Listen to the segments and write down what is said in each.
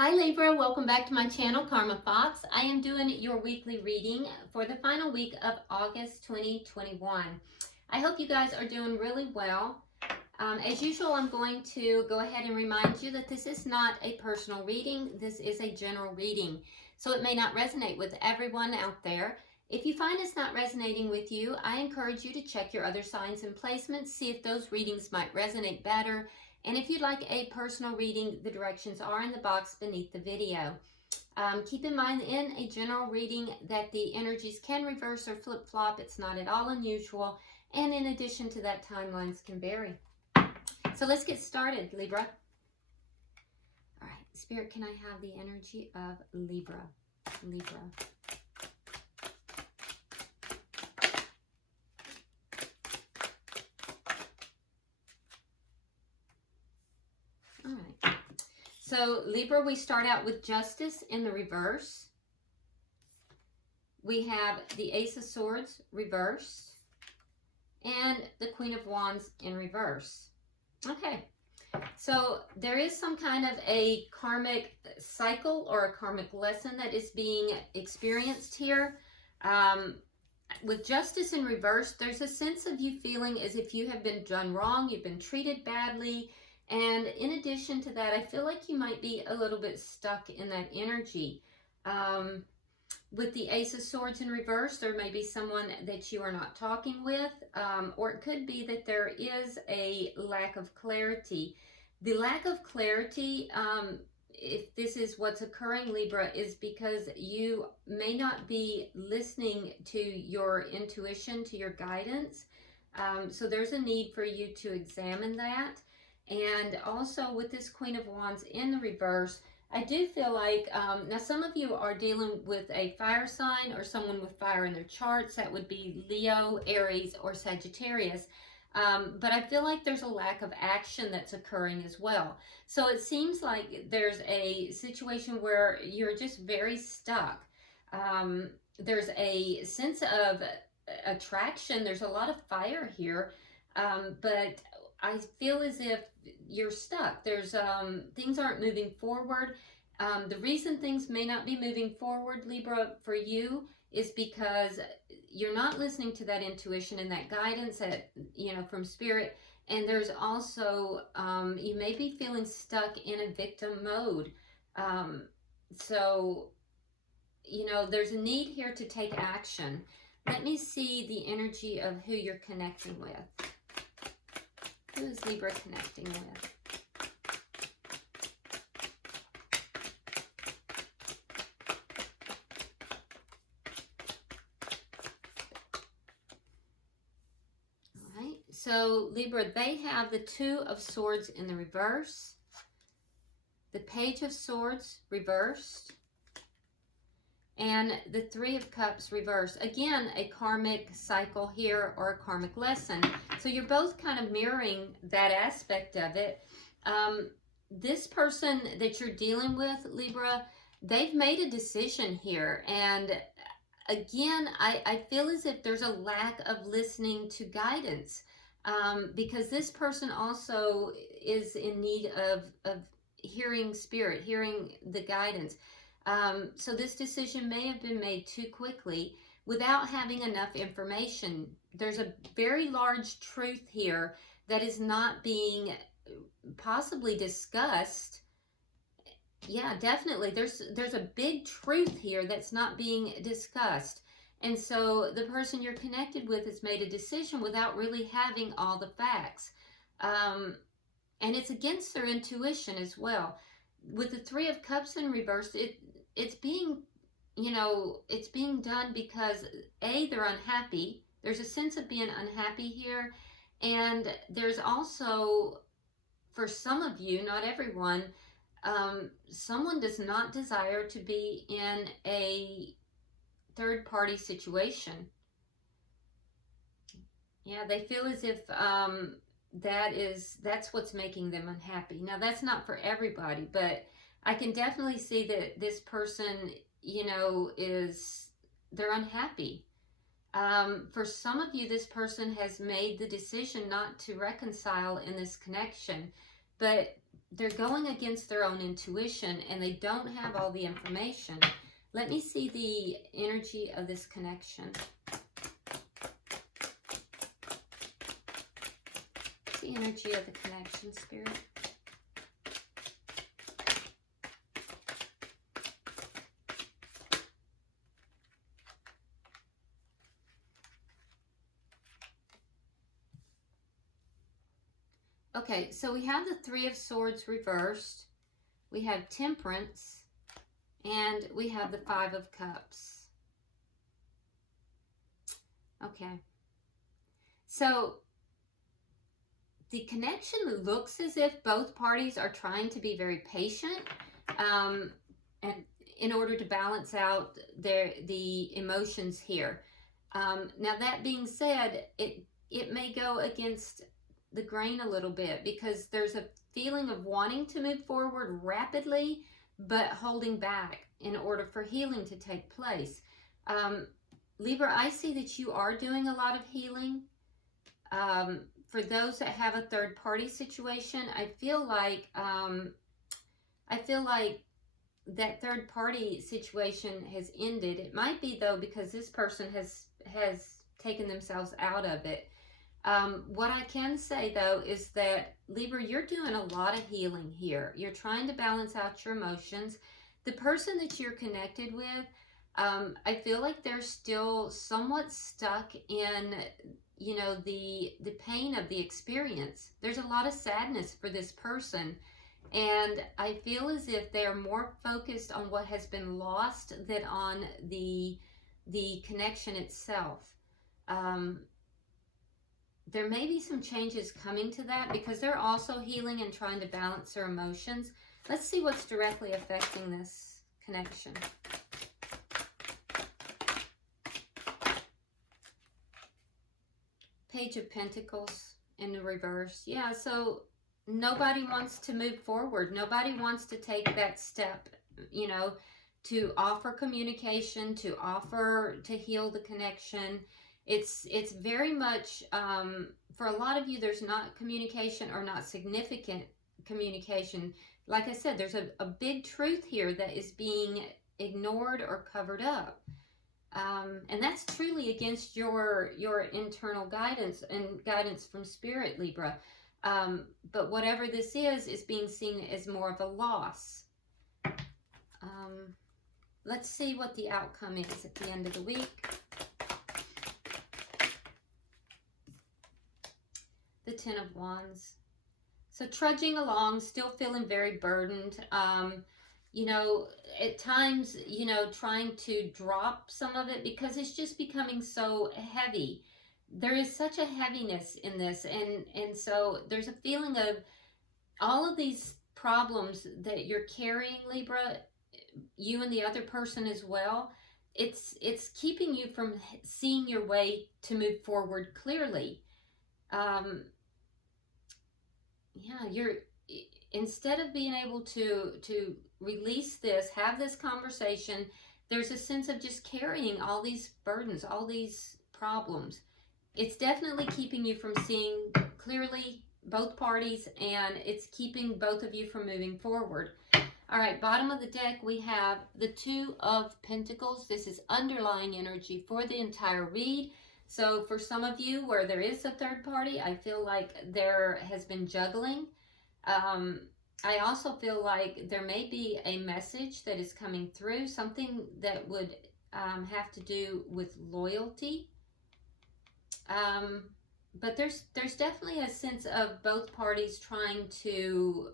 Hi Libra, welcome back to my channel, Karma Fox. I am doing your weekly reading for the final week of August 2021. I hope you guys are doing really well. As usual, I'm going to go ahead and remind you that this is not a personal reading. This is a general reading. So it may not resonate with everyone out there. If you find it's not resonating with you, I encourage you to check your other signs and placements, see if those readings might resonate better. And if you'd like a personal reading, the directions are in the box beneath the video. Keep in mind in a general reading that the energies can reverse or flip-flop. It's not at all unusual. And in addition to that, timelines can vary. So let's get started, Libra. All right, Spirit, can I have the energy of Libra? Libra. All right. So Libra, we start out with Justice in the reverse. We have the Ace of Swords reversed and the Queen of Wands in reverse. Okay, so there is some kind of a karmic cycle or a karmic lesson that is being experienced here. With Justice in reverse, there's a sense of you feeling as if you have been done wrong, you've been treated badly. And in addition to that, I feel like you might be a little bit stuck in that energy. With the Ace of Swords in reverse, there may be someone that you are not talking with, or it could be that there is a lack of clarity. The lack of clarity, if this is what's occurring, Libra, is because you may not be listening to your intuition, to your guidance. So there's a need for you to examine that. And also with this Queen of Wands in the reverse, I do feel like, now some of you are dealing with a fire sign or someone with fire in their charts. That would be Leo, Aries, or Sagittarius. But I feel like there's a lack of action that's occurring as well. So it seems like there's a situation where you're just very stuck. There's a sense of attraction. There's a lot of fire here, but I feel as if you're stuck. There's things aren't moving forward. The reason things may not be moving forward, Libra, for you is because you're not listening to that intuition and that guidance that, from Spirit. And there's also, you may be feeling stuck in a victim mode. So, there's a need here to take action. Let me see the energy of who you're connecting with. Who is Libra connecting with? All right, so Libra, they have the Two of Swords in the reverse, the Page of Swords reversed, and the Three of Cups reversed. Again, a karmic cycle here or a karmic lesson. So you're both kind of mirroring that aspect of it. This person that you're dealing with, Libra, they've made a decision here. And again, I feel as if there's a lack of listening to guidance. Because this person also is in need of hearing Spirit, hearing the guidance. So this decision may have been made too quickly without having enough information. There's a very large truth here that is not being possibly discussed. Yeah, definitely. There's a big truth here that's not being discussed. And so the person you're connected with has made a decision without really having all the facts. And it's against their intuition as well. With the Three of Cups in reverse, it's being, it's being done because they're unhappy. There's a sense of being unhappy here. And there's also, for some of you, not everyone, someone does not desire to be in a third-party situation. Yeah, they feel as if that's what's making them unhappy. Now, that's not for everybody, but I can definitely see that this person, they're unhappy. For some of you, this person has made the decision not to reconcile in this connection, but they're going against their own intuition and they don't have all the information. Let me see the energy of this connection. The energy of the connection, Spirit. Okay, so we have the Three of Swords reversed, we have Temperance, and we have the Five of Cups. Okay, so the connection looks as if both parties are trying to be very patient, and in order to balance out the emotions here. Now that being said, it may go against the grain a little bit, because there's a feeling of wanting to move forward rapidly but holding back in order for healing to take place. Libra, I see that you are doing a lot of healing. For those that have a third party situation, I feel like that third party situation has ended. It might be though because this person has taken themselves out of it. What I can say though is that, Libra, you're doing a lot of healing here. You're trying to balance out your emotions. The person that you're connected with, I feel like they're still somewhat stuck in, you know, the pain of the experience. There's a lot of sadness for this person, and I feel as if they are more focused on what has been lost than on the connection itself. There may be some changes coming to that because they're also healing and trying to balance their emotions. Let's see what's directly affecting this connection. Page of Pentacles in the reverse. Yeah, so nobody wants to move forward. Nobody wants to take that step, you know, to offer communication, to offer to heal the connection. It's very much, for a lot of you, there's not communication or not significant communication. Like I said, there's a big truth here that is being ignored or covered up. And that's truly against your internal guidance and guidance from Spirit, Libra. But whatever this is being seen as more of a loss. Let's see what the outcome is at the end of the week. The Ten of Wands. So trudging along, still feeling very burdened. You know, at times, you know, trying to drop some of it because it's just becoming so heavy. There is such a heaviness in this, and so there's a feeling of all of these problems that you're carrying, Libra, you and the other person as well. It's keeping you from seeing your way to move forward clearly. Yeah, you're, instead of being able to release this, have this conversation, there's a sense of just carrying all these burdens, all these problems. It's definitely keeping you from seeing clearly both parties, and it's keeping both of you from moving forward. All right, bottom of the deck, we have the Two of Pentacles. This is underlying energy for the entire read. So for some of you where there is a third party, I feel like there has been juggling. I also feel like there may be a message that is coming through, something that would have to do with loyalty. But there's definitely a sense of both parties trying to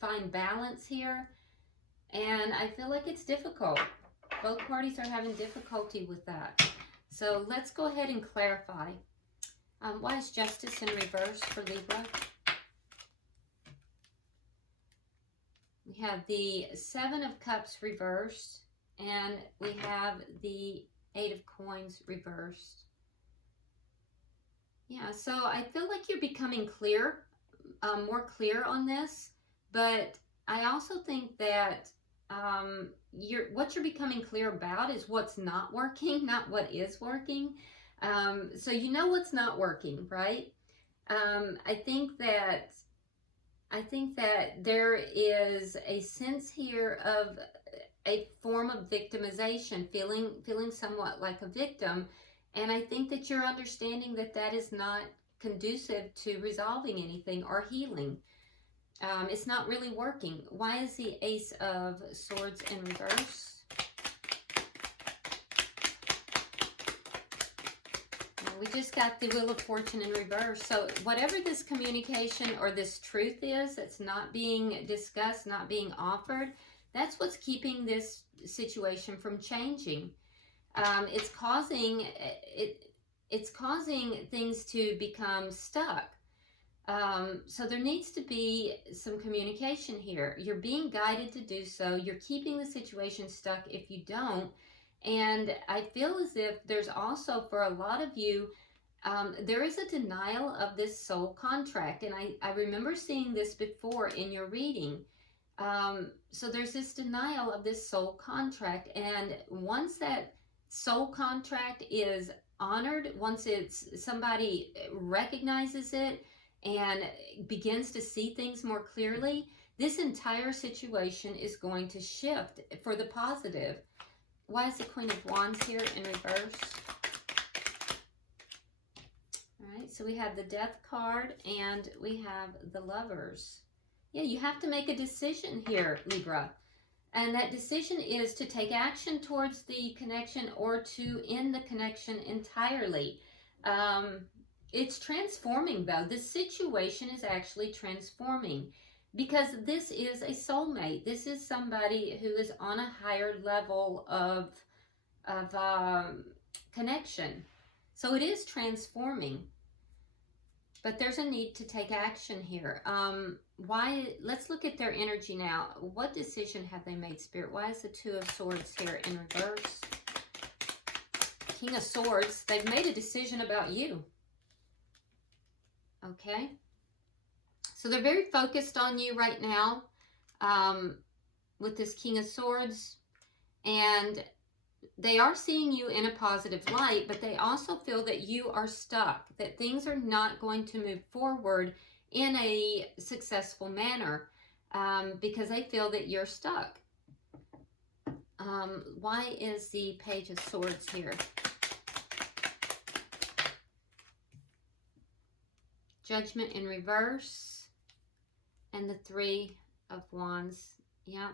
find balance here. And I feel like it's difficult. Both parties are having difficulty with that. So let's go ahead and clarify. Why is Justice in reverse for Libra? We have the Seven of Cups reversed, and we have the Eight of Coins reversed. Yeah, so I feel like you're becoming clear, more clear on this, but I also think that what you're becoming clear about is what's not working, not what is working. So you know what's not working, right? I think that I think that there is a sense here of a form of victimization, feeling somewhat like a victim. And I think that you're understanding that that is not conducive to resolving anything or healing. It's not really working. Why is the Ace of Swords in reverse? We just got the Wheel of Fortune in reverse. So whatever this communication or this truth is that's not being discussed, not being offered, that's what's keeping this situation from changing. It's causing things to become stuck. So there needs to be some communication here. You're being guided to do so. You're keeping the situation stuck if you don't. And I feel as if there's also, for a lot of you, there is a denial of this soul contract. And I remember seeing this before in your reading. So there's this denial of this soul contract. And once that soul contract is honored, once somebody recognizes it and begins to see things more clearly, this entire situation is going to shift for the positive. Why is the Queen of Wands here in reverse? All right, so we have the Death card and we have the Lovers. Yeah, you have to make a decision here, Libra. And that decision is to take action towards the connection or to end the connection entirely. It's transforming, though. The situation is actually transforming. Because this is a soulmate. This is somebody who is on a higher level of connection. So it is transforming. But there's a need to take action here. Let's look at their energy now. What decision have they made, Spirit? Why is the Two of Swords here in reverse? King of Swords. They've made a decision about you. Okay. So they're very focused on you right now with this King of Swords. And they are seeing you in a positive light, but they also feel that you are stuck, that things are not going to move forward in a successful manner because they feel that you're stuck. Why is the Page of Swords here? Judgment in reverse. And the Three of Wands. Yeah.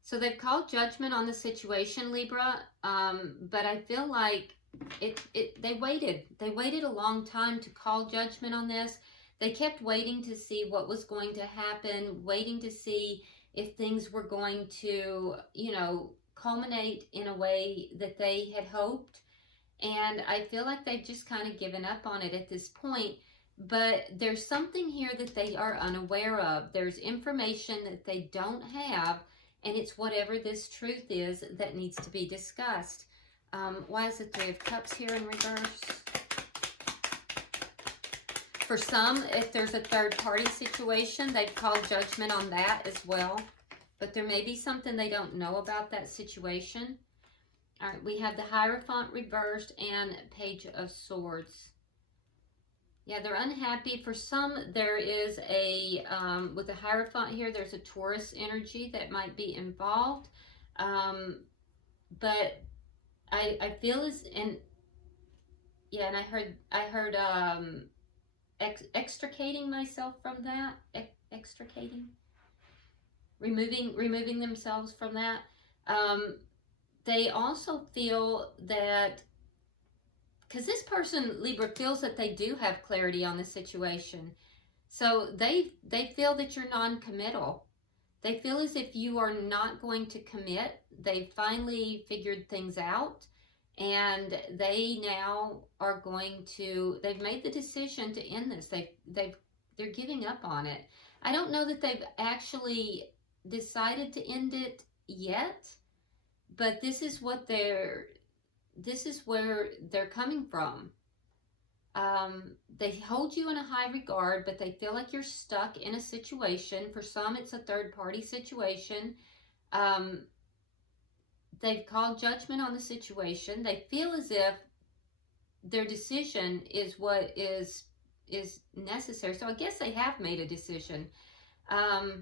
So they've called judgment on the situation, Libra. But I feel like they waited. They waited a long time to call judgment on this. They kept waiting to see what was going to happen, waiting to see if things were going to, culminate in a way that they had hoped. And I feel like they've just kind of given up on it at this point. But there's something here that they are unaware of. There's information that they don't have, and it's whatever this truth is that needs to be discussed. Why is the Three of Cups here in reverse? For some, if there's a third-party situation, they've called judgment on that as well. But there may be something they don't know about that situation. All right, we have the Hierophant reversed and Page of Swords. Yeah, they're unhappy. For some, there is with the Hierophant here, there's a Taurus energy that might be involved. But I feel and I heard extricating myself from that. Extricating? Removing themselves from that. They also feel that, because this person, Libra, feels that they do have clarity on the situation. So they feel that you're non-committal. They feel as if you are not going to commit. They've finally figured things out. And they now are going to, they've made the decision to end this. They're giving up on it. I don't know that they've actually decided to end it yet. But this is what this is where they're coming from. They hold you in a high regard, but they feel like you're stuck in a situation. For some, it's a third-party situation. They've called judgment on the situation. They feel as if their decision is what is necessary. So I guess they have made a decision. I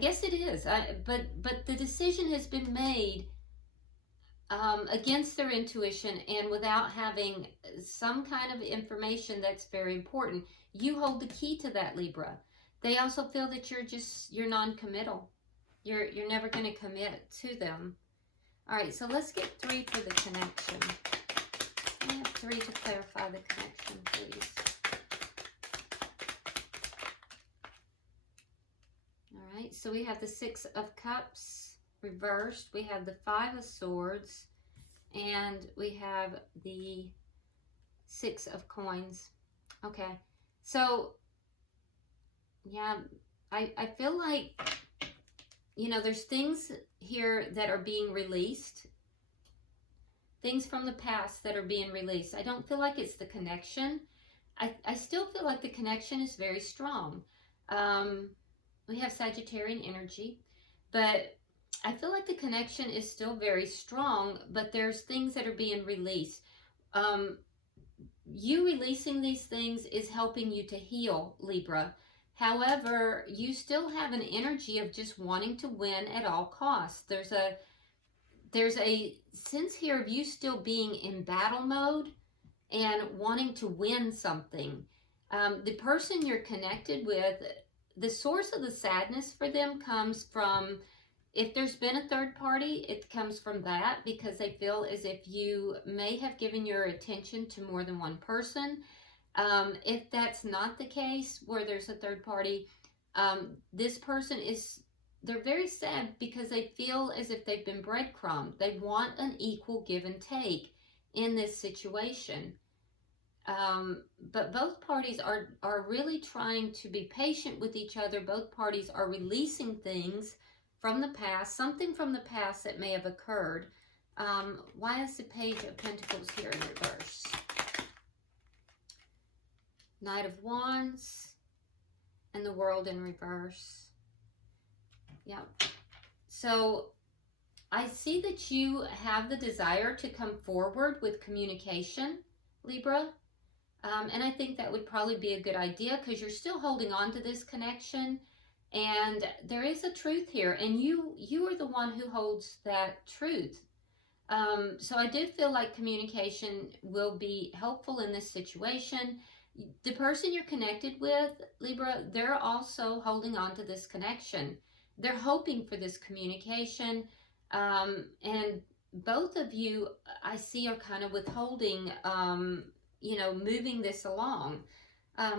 guess it is. But the decision has been made against their intuition and without having some kind of information that's very important. You hold the key to that, Libra. They also feel that you're non-committal. You're never going to commit to them. All right, so let's get 3 for the connection. I have 3 to clarify the connection, please. All right, so we have the 6 of Cups reversed. We have the 5 of Swords. And we have the 6 of Coins. Okay, so, yeah, I feel like, you know, there's things here that are being released. Things from the past that are being released. I don't feel like it's the connection. I still feel like the connection is very strong. We have Sagittarian energy, but I feel like the connection is still very strong, but there's things that are being released. You releasing these things is helping you to heal, Libra. However, you still have an energy of just wanting to win at all costs. There's a sense here of you still being in battle mode and wanting to win something. The person you're connected with, the source of the sadness for them comes from, if there's been a third party, it comes from that, because they feel as if you may have given your attention to more than one person. If that's not the case, where there's a third party, this person they're very sad because they feel as if they've been breadcrumbed. They want an equal give and take in this situation. But both parties are really trying to be patient with each other. Both parties are releasing things from the past, something from the past that may have occurred. Why is the Page of Pentacles here in reverse? Knight of Wands and the World in reverse. Yeah. So I see that you have the desire to come forward with communication, Libra. And I think that would probably be a good idea because you're still holding on to this connection. And there is a truth here. And you are the one who holds that truth. So I do feel like communication will be helpful in this situation. The person you're connected with, Libra, they're also holding on to this connection. They're hoping for this communication. And both of you, I see, are kind of withholding, you know, moving this along.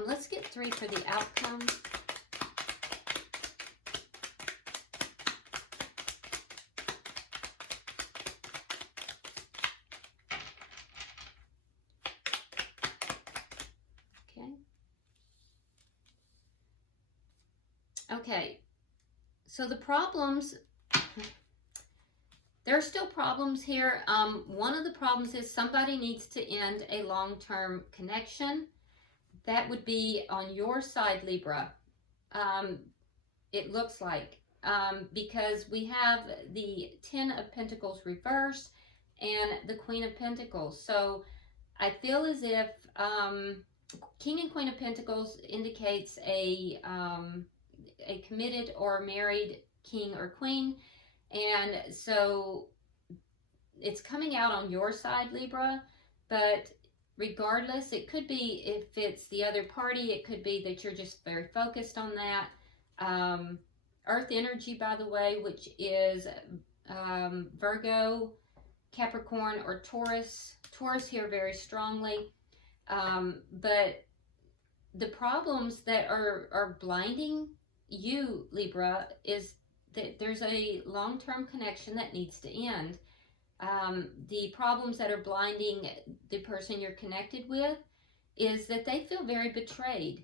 Let's get 3 for the outcome. Okay, so the problems, there are still problems here. One of the problems is somebody needs to end a long-term connection. That would be on your side, Libra. It looks like, because we have the 10 of Pentacles reversed and the Queen of Pentacles. So I feel as if King and Queen of Pentacles indicates a committed or married king or queen, and so it's coming out on your side, Libra. But regardless, it could be, if it's the other party, it could be that you're just very focused on that. Earth energy, by the way, which is Virgo, Capricorn, or Taurus. Taurus here very strongly. But the problems that are blinding you, Libra, is that there's a long-term connection that needs to end. The problems that are blinding the person you're connected with is that they feel very betrayed.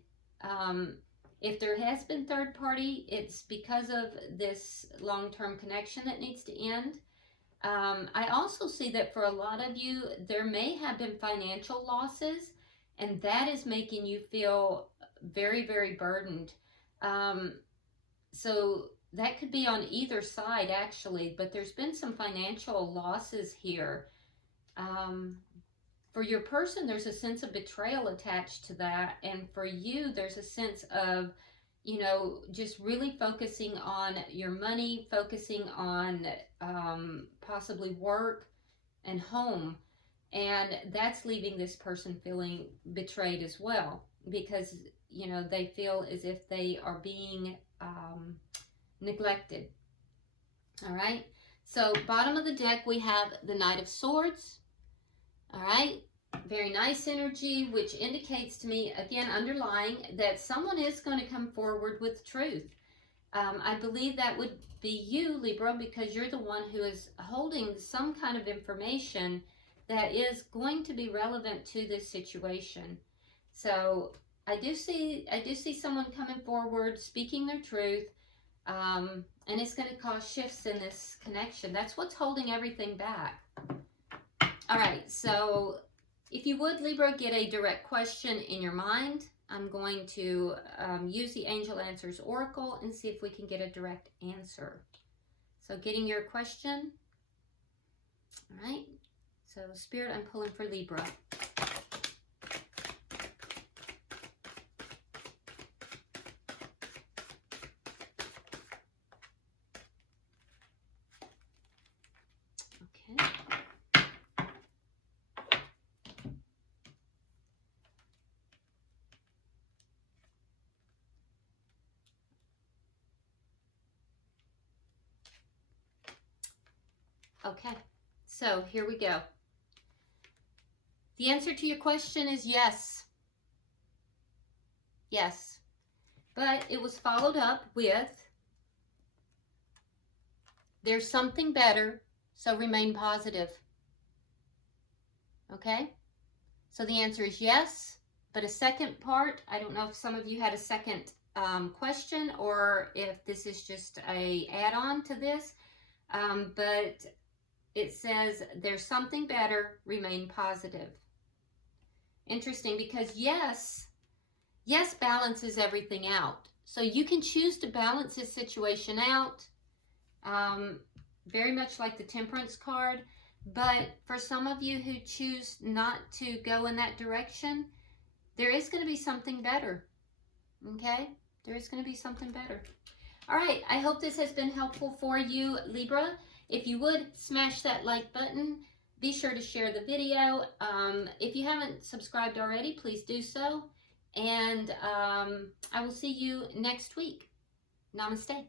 If there has been third party, it's because of this long-term connection that needs to end. I also see that for a lot of you, there may have been financial losses, and that is making you feel very, very burdened. So that could be on either side, actually, but there's been some financial losses here. For your person, there's a sense of betrayal attached to that, and for you, there's a sense of, you know, just really focusing on your money, focusing on possibly work and home. And that's leaving this person feeling betrayed as well, because, you know, they feel as if they are being neglected. All right. So bottom of the deck, we have the Knight of Swords. All right. Very nice energy, which indicates to me, again, underlying that someone is going to come forward with truth. I believe that would be you, Libra, because you're the one who is holding some kind of information that is going to be relevant to this situation. So I do see someone coming forward, speaking their truth, and it's going to cause shifts in this connection. That's what's holding everything back. All right, so if you would, Libra, get a direct question in your mind. I'm going to use the Angel Answers Oracle and see if we can get a direct answer. So getting your question. All right. So Spirit, I'm pulling for Libra. Okay. Okay, so here we go. The answer to your question is yes. Yes. But it was followed up with, there's something better, so remain positive. Okay? So the answer is yes, but a second part, I don't know if some of you had a second question or if this is just a add-on to this, but it says there's something better, remain positive. Interesting, because yes balances everything out. So you can choose to balance this situation out, very much like the Temperance card. But for some of you who choose not to go in that direction, there is going to be something better. Okay? There is going to be something better. All right. I hope this has been helpful for you, Libra. If you would, smash that like button. Be sure to share the video. If you haven't subscribed already, please do so. And I will see you next week. Namaste.